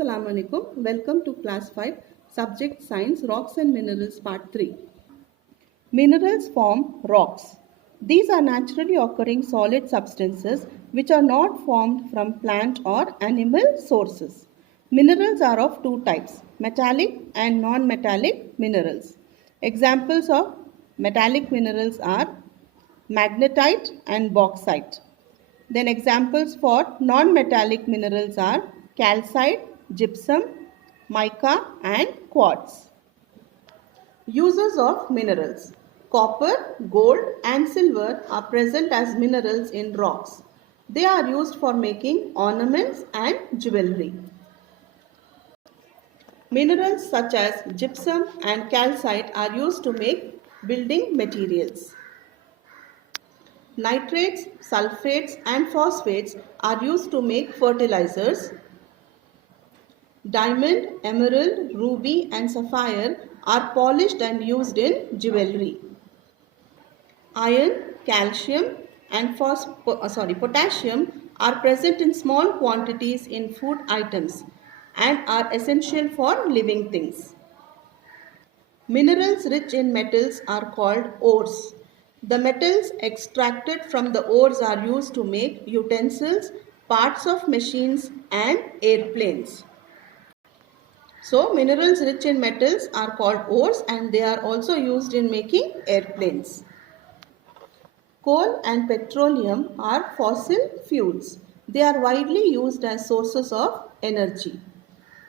Assalamu alaikum. Welcome to class 5, subject science, rocks and minerals, part 3. Minerals form rocks. These are naturally occurring solid substances which are not formed from plant or animal sources. Minerals are of two types, metallic and non-metallic minerals. Examples of metallic minerals are magnetite and bauxite. Then examples for non-metallic minerals are calcite, gypsum, mica and quartz. Uses of minerals. Copper, gold and silver are present as minerals in rocks. They are used for making ornaments and jewelry. Minerals such as gypsum and calcite are used to make building materials. Nitrates, sulfates and phosphates are used to make fertilizers. Diamond, emerald, ruby and sapphire are polished and used in jewelry. Iron, calcium and potassium are present in small quantities in food items and are essential for living things. Minerals rich in metals are called ores. The metals extracted from the ores are used to make utensils, parts of machines and airplanes. So, minerals rich in metals are called ores and they are also used in making airplanes. Coal and petroleum are fossil fuels. They are widely used as sources of energy.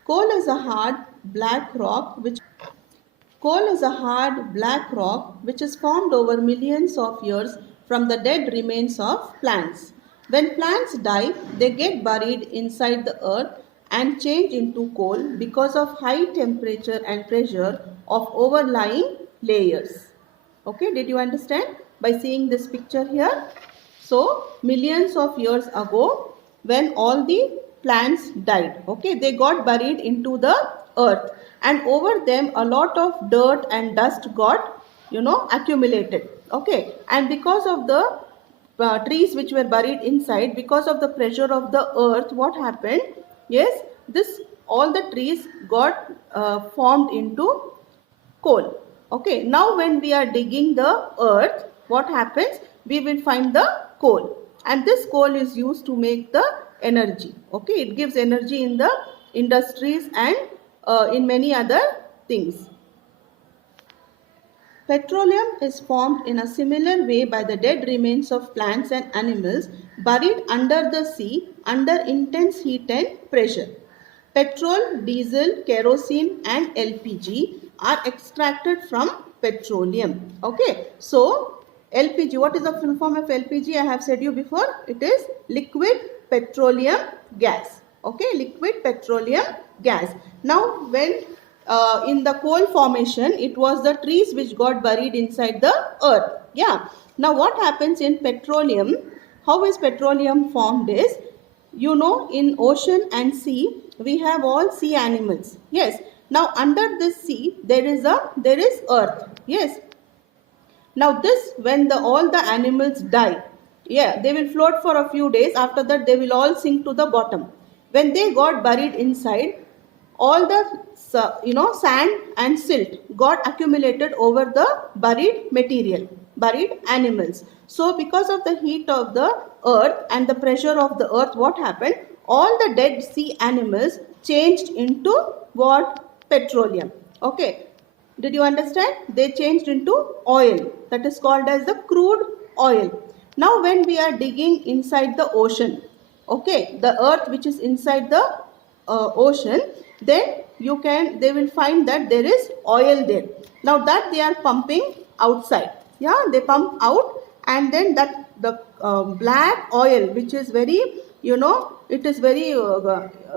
Coal is a hard black rock which is formed over millions of years from the dead remains of plants. When plants die, they get buried inside the earth and change into coal because of high temperature and pressure of overlying layers. Okay, did you understand by seeing this picture here? So, millions of years ago, when all the plants died, okay, they got buried into the earth and over them a lot of dirt and dust got, accumulated. Okay, and because of the trees which were buried inside, because of the pressure of the earth, what happened? Yes, all the trees got formed into coal. Okay, now when we are digging the earth, what happens? We will find the coal and this coal is used to make the energy. Okay, it gives energy in the industries and in many other things. Petroleum is formed in a similar way by the dead remains of plants and animals buried under the sea under intense heat and pressure. Petrol, diesel, kerosene and LPG are extracted from petroleum. Okay, so LPG, what is the full form of LPG? I have said you before, it is liquid petroleum gas. Okay, liquid petroleum gas. Now when in the coal formation, it was the trees which got buried inside the earth. Yeah. Now what happens in petroleum? How is petroleum formed is, in ocean and sea, we have all sea animals. Yes. Now under this sea, there is earth. Yes. Now when all the animals die, yeah, they will float for a few days. After that, they will all sink to the bottom. When they got buried inside, all the sand and silt got accumulated over the buried material, buried animals. So because of the heat of the earth and the pressure of the earth, what happened? All the dead sea animals changed into what? Petroleum. Okay. Did you understand? They changed into oil. That is called as the crude oil. Now when we are digging inside the ocean, okay, the earth which is inside the ocean, then they will find that there is oil there. Now that they are pumping outside. Yeah, they pump out and then the black oil which is very, it is very,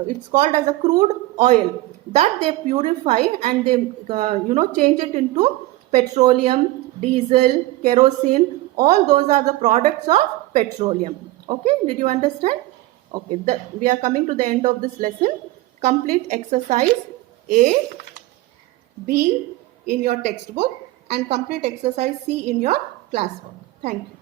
it's called as a crude oil, that they purify and they, change it into petroleum, diesel, kerosene. All those are the products of petroleum. Okay, did you understand? Okay, we are coming to the end of this lesson. Complete exercise A, B in your textbook and complete exercise C in your classwork. Thank you.